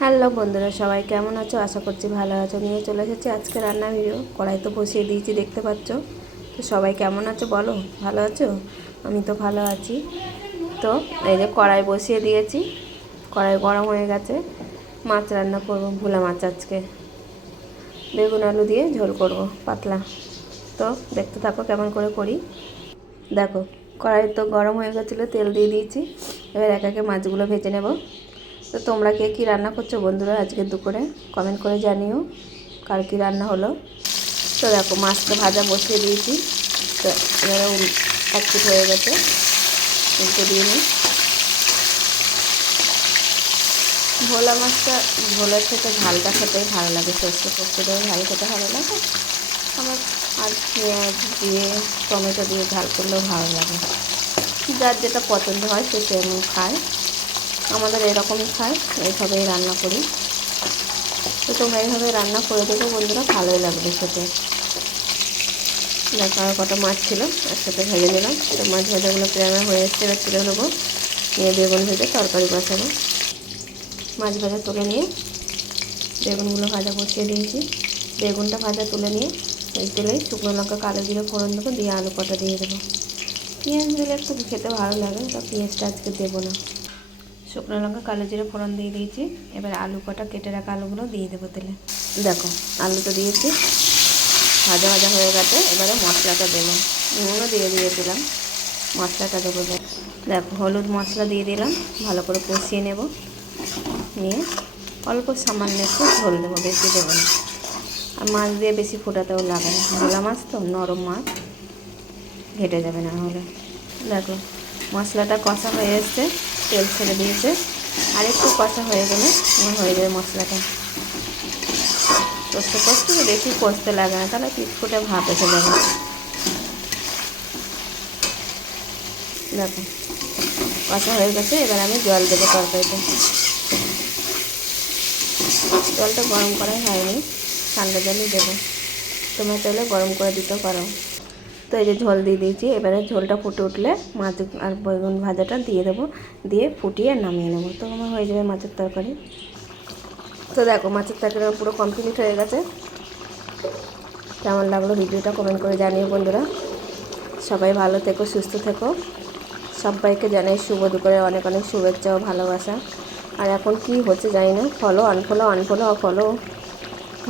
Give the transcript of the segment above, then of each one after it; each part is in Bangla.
হ্যালো বন্ধুরা, সবাই কেমন আছো? আশা করছি ভালো আছো। নিয়ে চলে এসেছি আজকে রান্না ভিডিও কড়াই তো বসিয়ে দিয়েছি, দেখতে পাচ্ছ? তো সবাই কেমন আছো বলো? ভালো আছো? আমি তো ভালো আছি। তো এই যে কড়াই বসিয়ে দিয়েছি। কড়াই গরম হয়ে গেছে। মাছ রান্না করব, ভোলা মাছ আজকে। বেগুন আলু দিয়ে ঝোল করব, পাতলা। তো দেখতে থাকো কেমন করে করি। দেখো, কড়াই তো গরম হয়ে গেছিল, তেল দিয়ে দিয়েছি। এবার এক একে মাছগুলো ভেজে নেব। তো তোমরা কে কী রান্না করছ বন্ধুরা আজকে দুপুরে? কমেন্ট করে জানিও কার কী রান্না হলো। তো দেখো, মাছটা ভাজা বসিয়ে দিয়েছি। তো এবারে পিঠ হয়ে গেছে। উল্টে দিয়ে নিই। ভোলা মাছটা ভোলার থেকে ঝালটা খেতে ভালো লাগে, সর্ষে পোস্ত দিয়ে ঝাল খেতে ভালো লাগে। আবার আর পেঁয়াজ দিয়ে টমেটো দিয়ে ঝাল করলেও ভালো লাগে। যার যেটা পছন্দ হয় সে সেরকম খায়। আমাদের এরকমই খায় এইভাবেই রান্না করি। তো তোমরা এইভাবে রান্না করে দেবো বন্ধুরা, ভালোই লাগবে খেতে। দেখো কটা মাছ ছিল, একসাথে ভেজে নিলাম। তো মাছ ভাজাগুলো প্রায় হয়ে এসছে, এবার তুলে নেব। নিয়ে বেগুন ভেজে তরকারি বসাবো। মাছ ভাজা তুলে নিয়ে বেগুনগুলো ভাজা বসিয়ে দিয়েছি। বেগুনটা ভাজা তুলে নিয়ে ওই তেলেই শুকনো লঙ্কা, কালো জিরে, ফোড়ন দেবো, দিয়ে আলু কটা দিয়ে দেবো। পেঁয়াজ দিলে একটু খেতে ভালো লাগে, তা পেঁয়াজটা আজকে দেবো না। শুকনো লঙ্কা, কালো জিরে ফোড়ন দিয়ে দিয়েছি। এবার আলু কটা, কেটে রাখা আলুগুলো দিয়ে দেবো তেলে। দেখো, আলুটা দিয়েছি। ভাজা ভাজা হয়ে গেছে। এবারে মশলাটা দেবো। নুনও দিয়ে দিয়েছিলাম। মশলাটা দেবো দেখ- হলুদ মশলা দিয়ে দিলাম। ভালো করে কষিয়ে নেব। নিয়ে অল্প সামান্য একটু ঝোল দেবো, বেশি দেবো না। আর মাছ দিয়ে বেশি ফোটাতেও লাগে না। ভোলা মাছ তো, নরম মাছ। ঘেটে যাবে না হলে। দেখো, মশলাটা কষা হয়ে এসছে। তেল ছেড়ে দিয়েছে। আর একটু কষা হয়ে গেলে আমার হয়ে যাবে মশলাটা। কষতে কষতে বেশি কষতে লাগে না, তাহলে পিটফুটে ভাপ এসে যাবে। দেখো, কষা হয়ে গেছে, এবার আমি জল দেবো তরকারিতে। জলটা গরম করাই হয়নি, ঠান্ডা জলই দেবো। তোমরা চাইলে গরম করে দিতেও পারো। তো এই যে ঝোল দিয়ে দিয়েছি, এবারে ঝোলটা ফুটে উঠলে মাছ আর বেগুন ভাজাটা দিয়ে দেবো, দিয়ে ফুটিয়ে নামিয়ে নেব। তো আমার হয়ে যাবে মাছের তরকারি। তো দেখো, মাছের তরকারি পুরো কমপ্লিট হয়ে গেছে। কেমন লাগল ভিডিওটা কমেন্ট করে জানিও বন্ধুরা। সবাই ভালো থেকো, সুস্থ থেকো। সবাইকে জানাই শুভ দুপুরে অনেক অনেক শুভেচ্ছা ও ভালোবাসা। আর এখন কি হচ্ছে জানি না। ফলো আনফলো আনফলো ফলো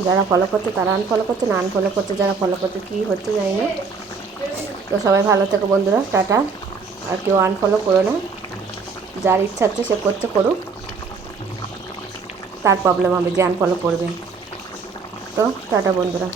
যারা ফলো করছে তারা আনফলো করছে, না আনফলো করছে, যারা ফলো করছে, কী হচ্ছে জানি না। তো সবাই ভালো থেকো বন্ধুরা, টাটা। আর কেউ আনফলো করো না। যার ইচ্ছা হচ্ছে সে করছে করুক। তার প্রবলেম হবে যে আনফলো করবে। তো টাটা বন্ধুরা।